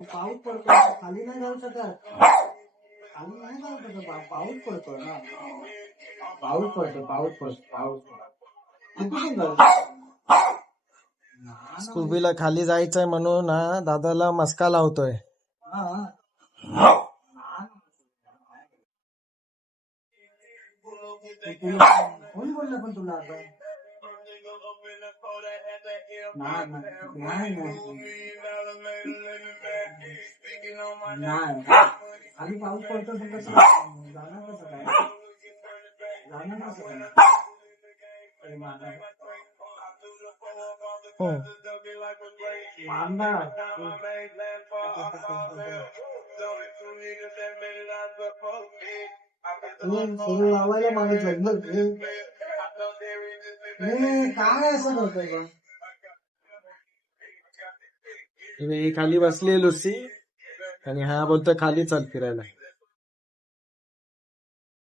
पाऊस पडतो खाली नाही जाऊ शकत, खाली नाही जाऊ शकत, पाऊस पडतो ना, पाऊस पडतो पाऊस पडतो पाऊस स्कूबीला खाली जायचंय म्हणून हा दादाला मस्का लावतोय. कोण बोललं पण तुला आता? नाही खाली पाऊस पडतो कसं जाणार, कसं काय जाणार, कसं काय लावायला मागितलं काय असं होतंय? खाली बसली लुसी आणि हा बोलतोय खाली चल फिरायला.